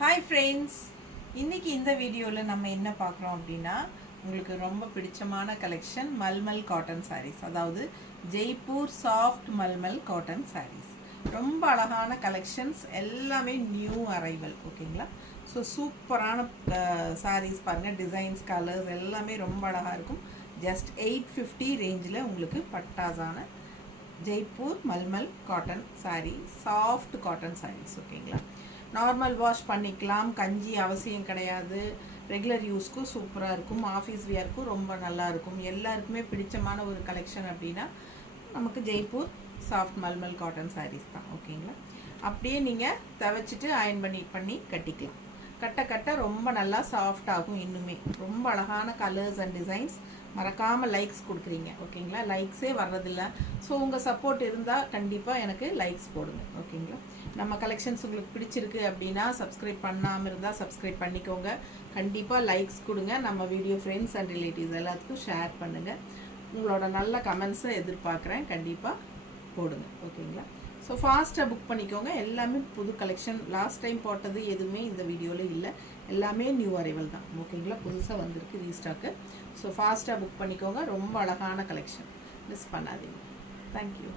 Hi friends, இன்றைக்கி இந்த வீடியோவில் நம்ம என்ன பார்க்குறோம் அப்படின்னா, உங்களுக்கு ரொம்ப பிடிச்சமான கலெக்ஷன் மல்மல் காட்டன் சாரீஸ், அதாவது ஜெய்ப்பூர் சாஃப்ட் மல்மல் காட்டன் சாரீஸ். ரொம்ப அழகான கலெக்ஷன்ஸ், எல்லாமே நியூ அரைவல். ஓகேங்களா? ஸோ சூப்பரான சாரீஸ் பாருங்கள், டிசைன்ஸ், கலர்ஸ் எல்லாமே ரொம்ப அழகாக இருக்கும். ஜஸ்ட் 850 ரேஞ்சில் உங்களுக்கு பட்டாசான Jaipur mulmul cotton sari, soft cotton saris. ஓகேங்களா? நார்மல் வாஷ் பண்ணிக்கலாம், கஞ்சி அவசியம் கிடையாது. ரெகுலர் யூஸ்க்கும் சூப்பராக இருக்கும், ஆஃபீஸ் வியர்க்கும் ரொம்ப நல்லா இருக்கும். எல்லாருக்குமே பிடிச்சமான ஒரு கலெக்ஷன் அப்படின்னா நமக்கு ஜெய்ப்பூர் சாஃப்ட் மல்மல் காட்டன் சாரீஸ் தான். ஓகேங்களா? அப்படியே நீங்கள் துவைச்சிட்டு அயன் பண்ணி கட்டிக்கலாம். கட்ட ரொம்ப நல்லா சாஃப்ட் ஆகும். இன்னுமே ரொம்ப அழகான கலர்ஸ் அண்ட் டிசைன்ஸ். மறக்காமல் லைக்ஸ் கொடுக்குறீங்க. ஓகேங்களா? லைக்ஸே வர்றதில்ல. ஸோ உங்கள் சப்போர்ட் இருந்தால் கண்டிப்பாக எனக்கு லைக்ஸ் போடுங்க. ஓகேங்களா? நம்ம கலெக்ஷன்ஸ் உங்களுக்கு பிடிச்சிருக்கு அப்படின்னா சப்ஸ்கிரைப் பண்ணாமல் இருந்தால் சப்ஸ்கிரைப் பண்ணிக்கோங்க. கண்டிப்பாக லைக்ஸ் கொடுங்க. நம்ம வீடியோ ஃப்ரெண்ட்ஸ் அண்ட் ரிலேட்டிவ்ஸ் எல்லாத்துக்கும் ஷேர் பண்ணுங்கள். உங்களோட நல்ல கமெண்ட்ஸை எதிர்பார்க்குறேன். கண்டிப்பாக போடுங்க. ஓகேங்களா? ஸோ ஃபாஸ்ட்டாக புக் பண்ணிக்கோங்க. எல்லாமே புது கலெக்ஷன். லாஸ்ட் டைம் போட்டது எதுவுமே இந்த வீடியோவில் இல்லை. எல்லாமே நியூ அரைவல் தான். ஓகேங்களா? புதுசாக வந்திருக்கு ரீஸ்டாக்கு. ஸோ ஃபாஸ்ட்டாக புக் பண்ணிக்கோங்க. ரொம்ப அழகான கலெக்ஷன், மிஸ் பண்ணாதீங்க. தேங்க்யூ.